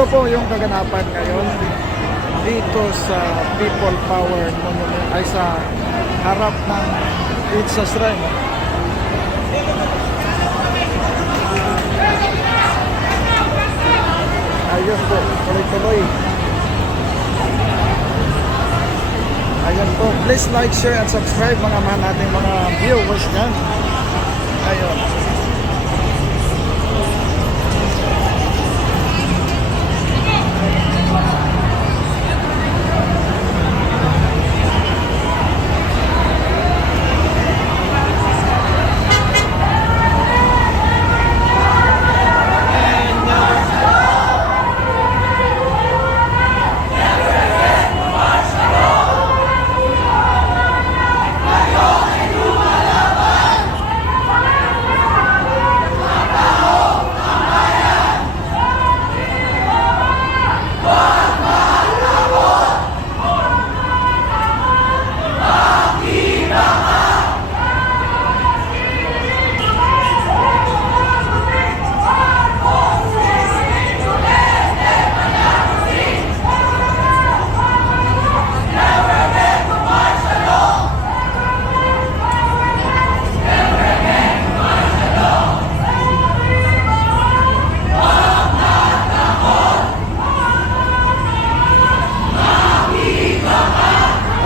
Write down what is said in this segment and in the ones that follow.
ito po yung kaganapan ngayon dito sa People Power Monument ay sa harap ng Pizza Shrine. Ayun po, tuloy-tuloy. Ayan po, please like, share, and subscribe mga mahal nating mga viewers dyan. Ayun.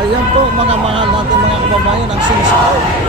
Ayan po mga mahal natin mga kababayan ang sinisaw.